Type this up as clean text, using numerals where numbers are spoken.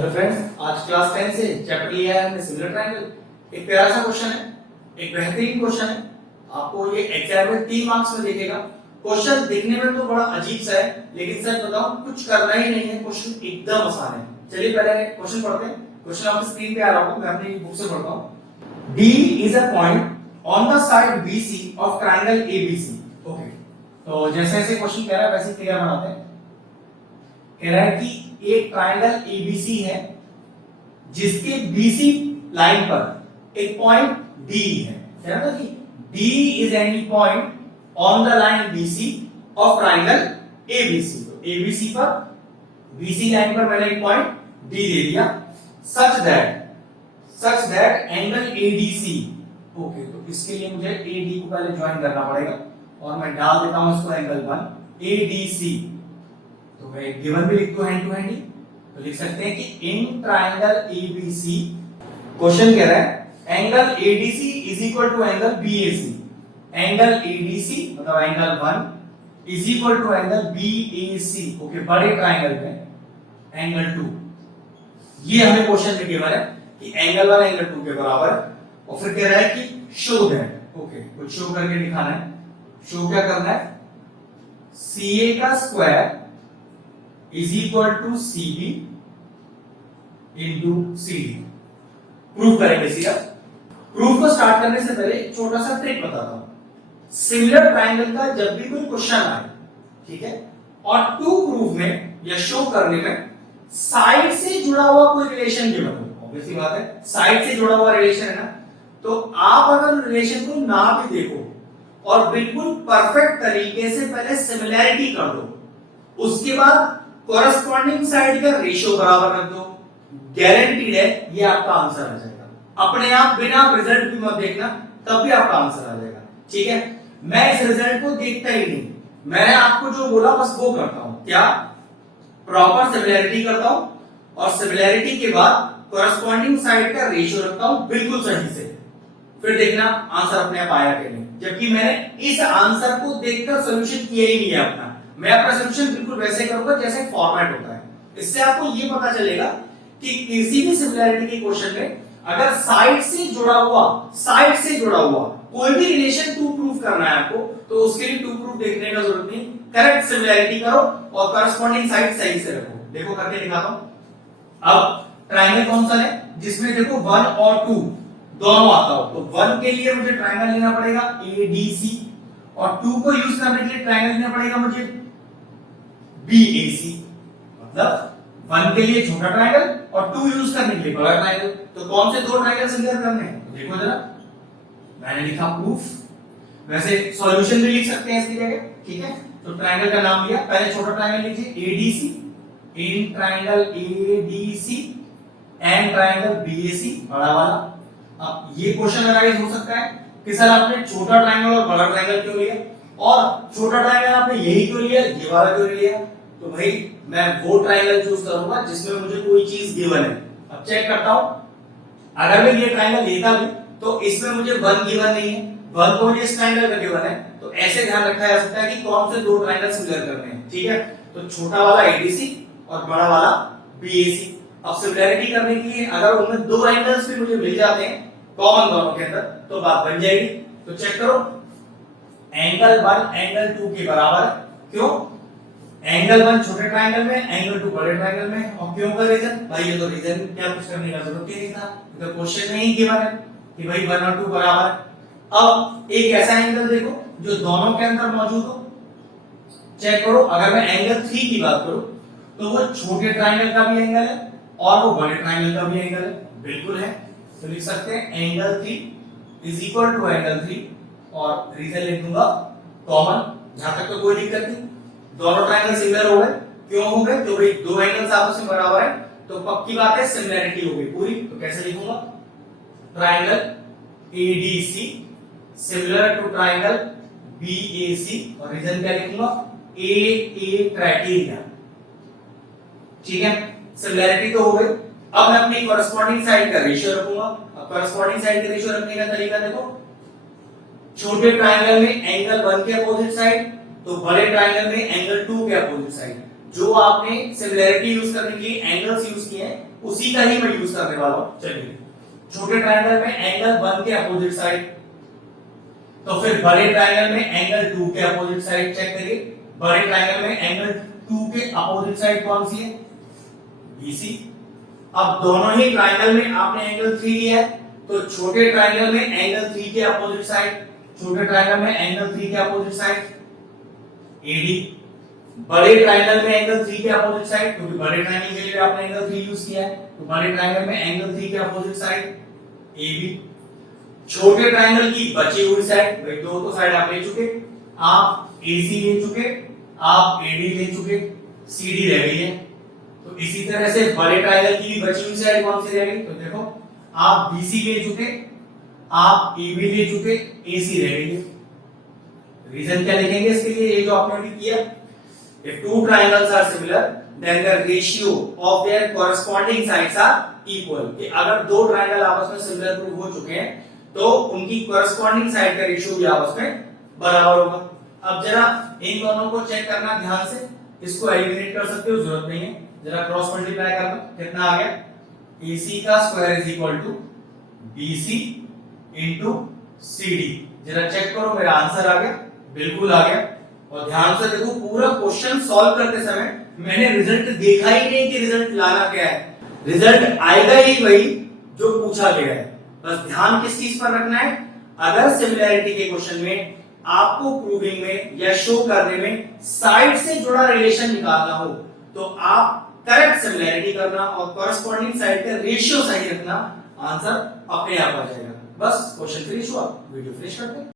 Hello friends, आज class 10 से chapter लिया है हमने सिमिलर ट्रायंगल। एक प्यारा सा क्वेश्चन है, एक बेहतरीन क्वेश्चन है। आपको ये एग्जाम में 3 मार्क्स में दिखेगा। क्वेश्चन दिखने में तो बड़ा अजीब सा है, लेकिन सच बताऊं कुछ करना ही नहीं है, क्वेश्चन एकदम आसान है। चलिए पहले क्वेश्चन पढ़ते हैं। क्वेश्चन आपकी स्क्रीन पे आ रहा होगा, मैं अपनी बुक से पढ़ता हूं। D is a point on the side BC of triangle ABC। Okay, तो जैसे जैसे क्वेश्चन कह रहा है वैसे फिगर बनाते हैं। कह रहा है कि एक ट्रायंगल ABC है जिसके BC लाइन पर एक पॉइंट D है ना, कि D is any point on the line BC of triangle ABC। तो ABC पर BC लाइन पर मैंने एक पॉइंट D दे दिया, such that angle ADC। Okay, तो इसके लिए मुझे AD को पहले ज्वाइन करना पड़ेगा और मैं डाल देता हूं इसको एंगल 1 ADC। तो मैं गिवन भी लिख दूं हैंड टू हैंड ही, तो लिख सकते हैं कि इन ट्रायंगल ABC क्वेश्चन कह रहा है angle ADC is equal to angle BAC। Angle ADC मतलब angle 1 is equal to angle BAC। Okay, बड़े ट्रायंगल में एंगल 2, ये हमें क्वेश्चन में गिवन है कि एंगल 1 एंगल 2 के बराबर है। और फिर कह रहा है कि शो दैट, ओके कुछ शो करके दिखाना है। शो क्या करना है, CA का square is equal to CB into CD। Proof करेंगे सीधा। प्रूफ को स्टार्ट करने से पहले एक छोटा सा ट्रिक बताता हूं। सिमिलर ट्रायंगल का जब भी कोई क्वेश्चन आए, ठीक है, और टू प्रूफ में या शो करने में साइड से जुड़ा हुआ कोई रिलेशन गिवन हो, ऑब्वियसली बात है साइड से जुड़ा हुआ रिलेशन है ना, तो आप अगर रिलेशन को ना भी देखो और बिल्कुल परफेक्ट तरीके से पहले सिमिलैरिटी कर दो, उसके बाद कोरस्पॉन्डिंग साइड का रेशियो बराबर रख दो, गारंटीड है ये आपका आंसर आ जाएगा। अपने आप बिना रिजल्ट भी मत देखना, तब भी आपका आंसर आ जाएगा। ठीक है, मैं इस रिजल्ट को देखता ही नहीं, मैंने आपको जो बोला बस वो करता हूं। क्या? प्रॉपर सिमिलैरिटी करता हूं और सिमिलैरिटी के बाद कोरस्पॉन्डिंग साइड का रेशियो रखता हूं बिल्कुल सही से। फिर देखना आंसर अपने आप आया कि नहीं, जबकि मैंने इस आंसर को देखकर सॉल्यूशन किया ही नहीं है अपना। मैं अपना सॉल्यूशन बिल्कुल वैसे करूंगा जैसे फॉर्मेट होता है। इससे आपको ये पता चलेगा कि किसी भी सिमिलैरिटी के क्वेश्चन में अगर साइड से जुड़ा हुआ कोई भी रिलेशन टू प्रूफ करना है आपको, तो उसके लिए टू प्रूफ देखने का जरूरत नहीं, करेक्ट सिमिलैरिटी करो और करस्पॉन्डिंग साइड सही से रखो। देखो करके दिखाता हूं। अब ट्रायंगल कौन सा है जिसमें देखो 1 और 2 दोनों आता हो, तो 1 के लिए मुझे ट्रायंगल लेना पड़ेगा ADC और 2 को यूज करने के लिए ट्रायंगल लेना पड़ेगा मुझे BAC। मतलब 1 के लिए छोटा ट्रायंगल और 2 यूज करने के लिए बड़ा ट्रायंगल। तो कौन से दो ट्रायंगल सिमिलर करने हैं, तो देखो जरा, मैंने लिखा प्रूफ, वैसे सॉल्यूशन भी लिख सकते हैं इसकी जगह। ठीक है, तो ट्रायंगल का नाम लिया, पहले छोटा ट्रायंगल लीजिए ADC, in triangle ADC and triangle BAC बड़ा वाला। अब ये क्वेश्चन अराइज हो सकता है कि सर आपने छोटा ट्रायंगल और बड़ा ट्रायंगल क्यों लिया, और छोटा ट्रायंगल आपने यही क्यों लिया, ये वाला क्यों लिया? तो भाई मैं वो ट्रायंगल चूज करूंगा जिसमें मुझे कोई चीज गिवन है। अब चेक करता हूं, अगर मैं ये ट्रायंगल लेता भी तो इसमें मुझे 1 गिवन नहीं है, 1 को मुझे इस ट्रायंगल का गिवन है। तो ऐसे ध्यान रखा जा सकता है कि कौन से दो ट्रायंगल सिमिलर करने हैं। ठीक है, तो छोटा वाला ADC और बड़ा वाला BAC। अब सिमिलैरिटी करने के लिए अगर उनमें दो एंगल्स भी मुझे मिल जाते हैं कॉमन दोनों के अंदर, तो बात बन जाएगी। तो चेक करो, एंगल 1 एंगल 2 के बराबर है। क्यों? एंगल 1 छोटे ट्रायंगल में, एंगल 2 बड़े ट्रायंगल में। और क्यों का रीजन? भाई ये तो रीजन क्या कुछ करने का जरूरत ही नहीं था, तो क्वेश्चन में ही गिवन है कि भाई 1 और 2 बराबर है। अब एक ऐसा एंगल देखो जो दोनों के अंदर मौजूद हो। चेक करो, अगर मैं एंगल 3 की बात करूं तो वो छोटे ट्रायंगल का भी एंगल है और वो बड़े ट्रायंगल का भी एंगल है, बिल्कुल है। तो लिख सकते हैं angle 3 is equal to angle 3 और रीजन लिख दूंगा कॉमन। जहां तक तो कोई दिक्कत नहीं, दोनों ट्रायंगल सिमिलर हो गए। क्यों हो गए? तो भाई दो एंगल्स आपस में बराबर है, तो पक्की बात है सिमिलैरिटी हो गई पूरी। तो कैसे लिखूंगा? Triangle ADC similar to triangle BAC और रीजन क्या लिखूंगा? AA criteria. ठीक है, सिमिलैरिटी तो हो गई। अब मैं अपनी कोरस्पॉन्डिंग साइड का रेशियो रखूंगा। अब कोरस्पॉन्डिंग साइड का रेशियो रखने का तरीका देखो, छोटे ट्रायंगल में एंगल 1 के अपोजिट साइड, तो बड़े ट्रायंगल में एंगल 2 के अपोजिट साइड। जो आपने सिमिलैरिटी यूज करने के लिए एंगल्स यूज किए हैं उसी का ही मैं यूज करने वाला हूं। चलिए, छोटे ट्रायंगल में एंगल 1 के अपोजिट साइड, तो फिर बड़े ट्रायंगल में एंगल 2 के अपोजिट साइड चेक करिए। बड़े ट्रायंगल में एंगल 2 के अपोजिट साइड कौन सी है? BC। अब दोनों ही ट्रायंगल में आपने एंगल 3 लिया है, तो छोटे ट्रायंगल में एंगल 3 के अपोजिट साइड, छोटे ट्रायंगल में एंगल 3 के अपोजिट साइड AD। बड़े ट्रायंगल में एंगल 3 के अपोजिट साइड, क्योंकि बड़े ट्रायंगल के लिए आपने एंगल 3 यूज किया है, तो बड़े ट्रायंगल में एंगल 3 के अपोजिट साइड AB। छोटे ट्रायंगल की बची हुई साइड, भाई दो तो साइड आप ले चुके, आप AC ले चुके, आप AD ले चुके, CD रह गई है। तो इसी तरह से बड़े ट्रायंगल की भी बची हुई साइड कौन सी रह गई? तो देखो, आप BC ले चुके, आप AB ले चुके, AC रह गई है। रीजन क्या लिखेंगे इसके लिए? ये जो आपने अभी किया, if two triangles are similar then the ratio of their corresponding sides are equal। कि अगर दो ट्रायंगल आपस में सिमिलर प्रूव हो चुके हैं तो उनकी corresponding साइड का रेशियो भी आपस में बराबर होगा। अब जरा इन दोनों को चेक करना ध्यान से, इसको एलिमिनेट कर सकते हो, जरूरत नहीं है। जरा क्रॉस मल्टीप्लाई करना, कितना आ गया? AC का square is equal to BC into CD। जरा चेक करो, मेरा आंसर आ गया? बिल्कुल आ गया। और ध्यान से देखो, पूरा क्वेश्चन सॉल्व करते समय मैंने रिजल्ट देखा ही नहीं कि रिजल्ट लाना क्या है। रिजल्ट आएगा ही वही जो पूछा गया है। बस ध्यान किस चीज पर रखना है? अगर सिमिलैरिटी के क्वेश्चन में आपको प्रूविंग में या शो करने में साइड से जुड़ा रिलेशन निकालना हो तो आप करेक्ट सिमिलैरिटी करना और कॉरेस्पॉन्डिंग साइड का रेशियो सही रखना, आंसर अपने आप आ जाएगा। बस क्वेश्चन फिनिश हुआ, वीडियो फिनिश करते हैं।